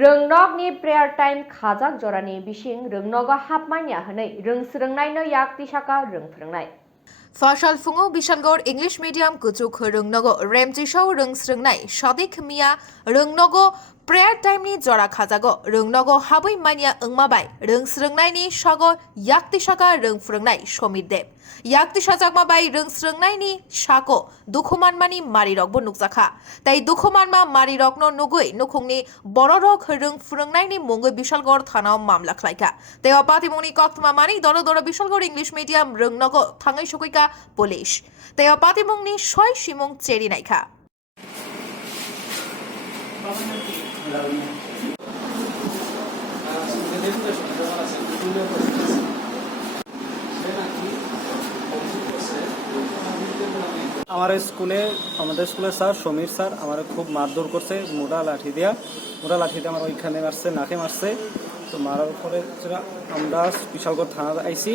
Rwngnokni prayer time khajak jorani bising rwngnogo hapmania hwnei rwng-swrwngnaino yakti saka rwng phwrwngnai. Fashal phwng Bishalgor English Medium kuchuk rwngnogo remchisau rwng-swrwngnai Sadik Mia rwngnogo prayer time ni jora khajago rwngnogo habai mania wngmabai rwng-swrwngnaini sago yakti saka rwng phwrwngnai Somir Deb. Yakti sajakma bai rwng-swrwngnaini sako dukhumanmani marirokbo nukjakha. Tai dukhumanma marirokno nugui nukhungni bororok rwng phwrwngnaini mungoi Bishalgor thanao mamla khlaika. Tai apatimoni kokthamani doro doro Bishalgor English Medium rwngnogo thangai sokoika police. Tai apatimongni soi simong cheri naikha. আমাদের স্কুলে sir Samir sir আমার খুব মারধর করছে মোটা লাঠি দিয়ে আমার ওইখানে মারছে নাকে মারছে তো মারার পরে আমরা বিশালগড় থানা আইছি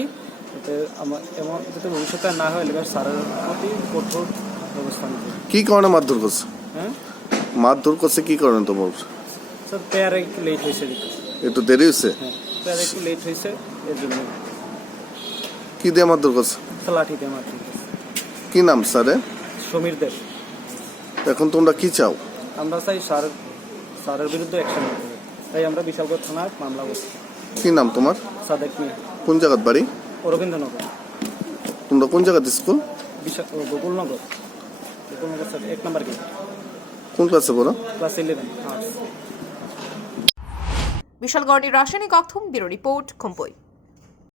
এমন যাতে ভবিষ্যতে না হয় এবার স্যারের প্রতি কঠোর ব্যবস্থা নিতে। কি কারণে মারধর করছে? হ্যাঁ মারধর করছে কি কারণে তোমার? স্যার প্রেয়ার একটু লেট হয়েছে। একটু দেরি হয়েছে? হ্যাঁ প্রেয়ার একটু লেট হয়েছে এর জন্য। কি দিয়ে মারধর করছে? লাঠি দিয়ে মারধর করছে। কি নাম স্যারের? সমীর দেব। এখন তোমরা কি চাও? আমরা চাই স্যারের বিরুদ্ধে অ্যাকশন নিতে, তাই আমরা বিশালগড় থানায় মামলা করছি। কি নাম তোমার? সাদেক মিয়া। কোন জায়গার বাড়ি? রবীন্দ্রনগর। তোমরা কোন জায়গাতে স্কুল? গোকুলনগর স্যার 1 নম্বর গেট। কোন ক্লাসে পড়ো? Class 11 arts. Bishalgor ni Rashani Kokthum Bureau Report Khumpui.